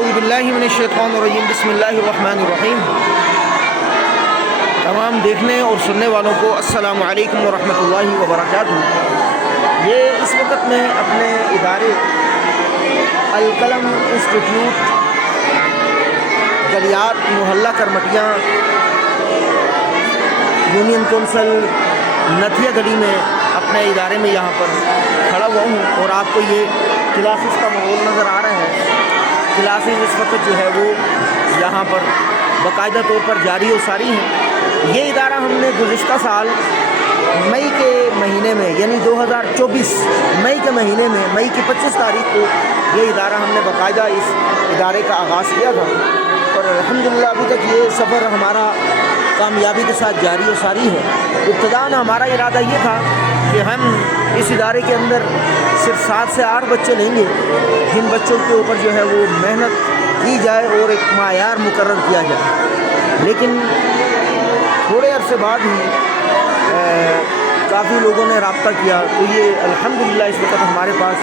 अऊज़ु बिल्लाहि मिनश्शैतानिर्रजीम बिस्मिल्लाहिर्रहमानिर्रहीम। तमाम देखने और सुनने वालों को अस्सलामु अलैकुम वरहमतुल्लाहि वबरकातुहू। ये इस वक्त मैं अपने इदारे अल-कलम इंस्टीट्यूट गलियात मोहल्ला करमटियाँ यूनियन कौंसिल नथिया गली में अपने इदारे में यहाँ पर खड़ा हुआ हूँ और आपको ये क्लासेस का माहौल नज़र आ रहा है। क्लासेस इस वक्त जो है वो यहाँ पर बाकायदा तौर पर जारी और सारी हैं। ये इदारा हमने गुज़िश्ता साल मई के महीने में यानी 2024 मई के महीने में मई की 25 तारीख को ये इदारा हमने बाकायदा इस इदारे का आगाज़ किया था और अल्हम्दुलिल्लाह अभी तक ये सफ़र हमारा कामयाबी के साथ जारी और सारी है। इब्तिदान हमारा इरादा ये था कि हम इस इदारे के अंदर सिर्फ 7 से 8 बच्चे लेंगे जिन बच्चों के ऊपर जो है वो मेहनत की जाए और एक मायार मुकर्रर किया जाए। लेकिन थोड़े अरसे बाद ही काफ़ी लोगों ने रब्ता किया तो ये अल्हम्दुलिल्लाह इस वक्त हमारे पास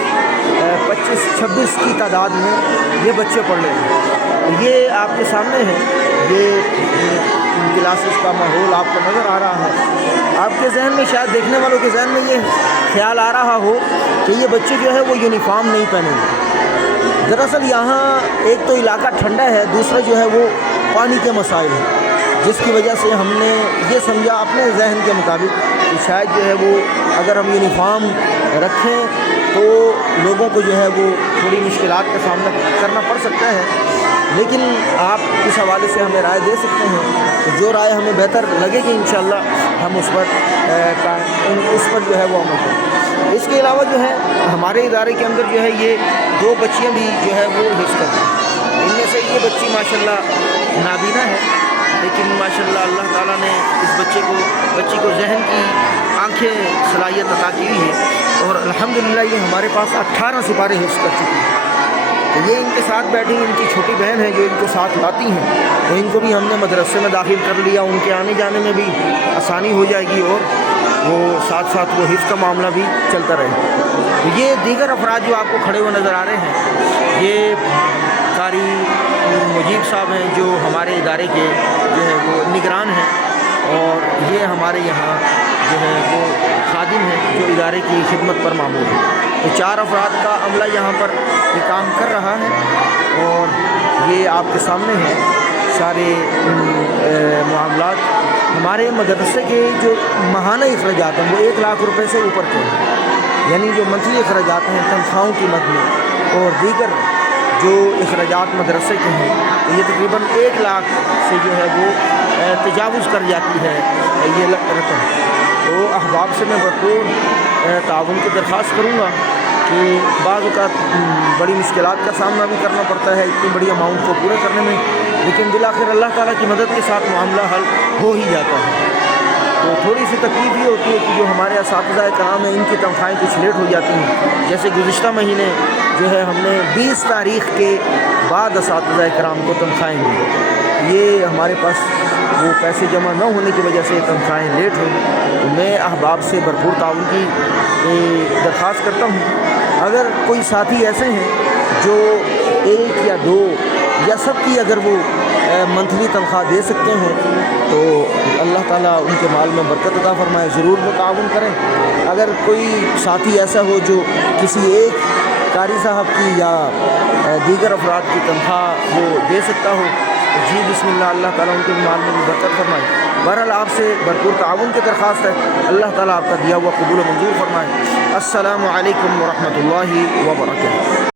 25-26 की तादाद में ये बच्चे पढ़ रहे हैं। ये आपके सामने है, ये क्लासेस का माहौल आपको नज़र आ रहा है। आपके जहन में शायद देखने वालों के जहन में ये ख्याल आ रहा हो कि ये बच्चे जो है वो यूनिफॉर्म नहीं पहनेंगे। दरअसल यहाँ एक तो इलाका ठंडा है, दूसरा जो है वो पानी के मसाइल हैं, जिसकी वजह से हमने ये समझा अपने जहन के मुताबिक कि शायद जो है वो अगर हम यूनिफॉर्म रखें तो लोगों को जो है वो थोड़ी मुश्किलात का सामना करना पड़ सकता है। लेकिन आप इस हवाले से हमें राय दे सकते हैं तो जो राय हमें बेहतर लगेगी इंशाअल्लाह हम उस पर जो है वो अमल करें। इसके अलावा जो है हमारे इदारे के अंदर जो है ये 2 बच्चियाँ भी जो है वो हिफ्ज़ करती हैं। इनमें से ये बच्ची माशाल्लाह नाबीना है, लेकिन माशाल्लाह अल्लाह ताला ने इस बच्ची को जहन की आँखें सलाहियत अता की हुई है और अल्हम्दुलिल्लाह ये हमारे पास 18 सिपारे हिफ्ज़ कर चुकी है। तो ये इनके साथ बैठी इनकी छोटी बहन है जो इनको साथ लाती हैं, तो इनको भी हमने मदरसे में दाखिल कर लिया, उनके आने जाने में भी आसानी हो जाएगी और वो साथ साथ वो हिफ्ज़ का मामला भी चलता रहे। तो ये दीगर अफराद जो आपको खड़े हुए नज़र आ रहे हैं ये कारी मुजीब साहब हैं जो हमारे इदारे के जो है वो निगरान हैं और ये हमारे यहाँ जो है वो खादिम हैं जो इदारे की खिदमत पर मामूल है। तो 4 अफराद का अमला यहाँ पर ये काम कर रहा है और ये आपके सामने है सारे मामलात। हमारे मदरसे के जो माहाना अखराजात हैं वो 1 लाख रुपए से ऊपर के हैं, यानी जो मंथली अखराजात हैं तनख्वाहों की मद में और दीगर जो अखराजात मदरसे के हैं तो ये तकरीबन 1 लाख से जो है वो तजावुज़ कर जाती है ये रकम। तो अहबाब से मैं भरपूर ताउन की दरख्वास्त करूँगा कि बाज़ औक़ात बड़ी मुश्किलात का सामना भी करना पड़ता है इतनी बड़ी अमाउंट को पूरा करने में, लेकिन बिलाखिर अल्लाह ताला की मदद के साथ मामला हल हो ही जाता है। तो थोड़ी सी तकलीफ ये होती है कि जो हमारे असातिज़ा कराम हैं इनकी तनख्वाहें कुछ लेट हो जाती हैं। जैसे गुज़िश्ता महीने जो है हमने 20 तारीख़ के बाद असातिज़ा कराम को तनख्वाहें दी, ये हमारे पास वो पैसे जमा न होने की वजह से तनख्वाहें लेट हुई। तो मैं अहबाब से भरपूर ताउन की दरख्वास्त करता हूँ। अगर कोई साथी ऐसे हैं जो 1 या 2 या सब की अगर वो मंथली तनख्वाह दे सकते हैं तो अल्लाह ताला उनके माल में बरकत अता फरमाए, ज़रूर वो ताउन करें। अगर कोई साथी ऐसा हो जो किसी एक कारी साहब की या दीगर अफराद की तनख्वाह वो दे सकता हो तो जी बिस्मिल्लाह अल्लाह ताला उनके माल में भी बरकत फरमाए। बहरहाल आपसे भरपूर ताउन की दरख्वास्त है, अल्लाह ताला आपका दिया हुआ कबूल मंजूर फरमाए। अस्सलामु अलैकुम वरहमतुल्लाहि वबरकातुहू।